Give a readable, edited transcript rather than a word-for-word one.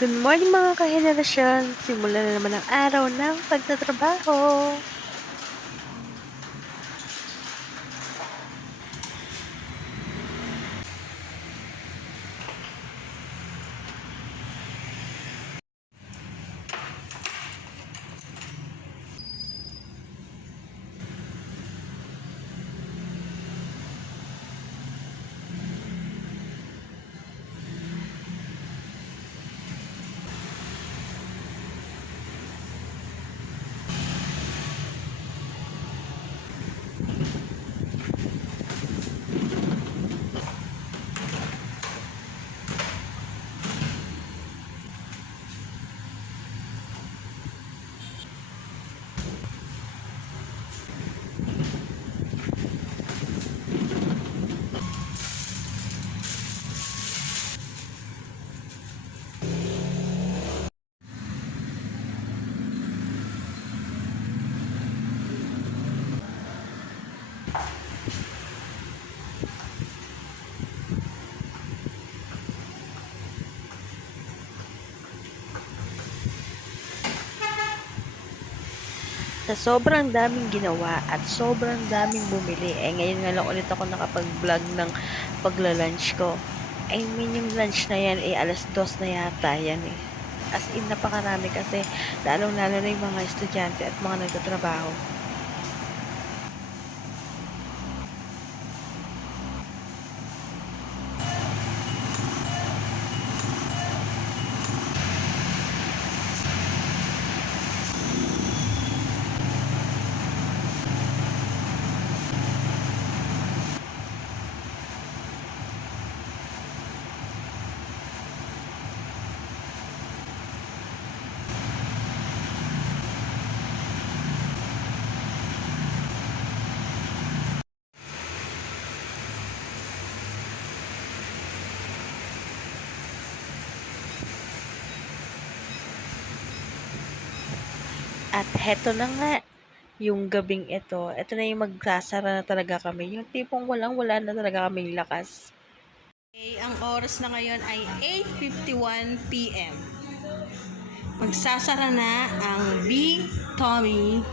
Good morning mga kahenerasyon! Simulan na naman ang araw ng pagtatrabaho. Sa sobrang daming ginawa at sobrang daming bumili, ngayon nga lang ulit ako nakapag-vlog ng pagla-lunch ko. I mean, yung lunch na yan, alas 2 na yata yan eh. As in, napakarami kasi, lalong-lalo na yung mga estudyante at mga nagtatrabaho. At heto na nga, yung gabing ito na yung magsasara na talaga kami. Yung tipong wala na talaga kaming lakas. Okay, ang oras na ngayon ay 8:51 PM. Magsasara na ang Big Tommy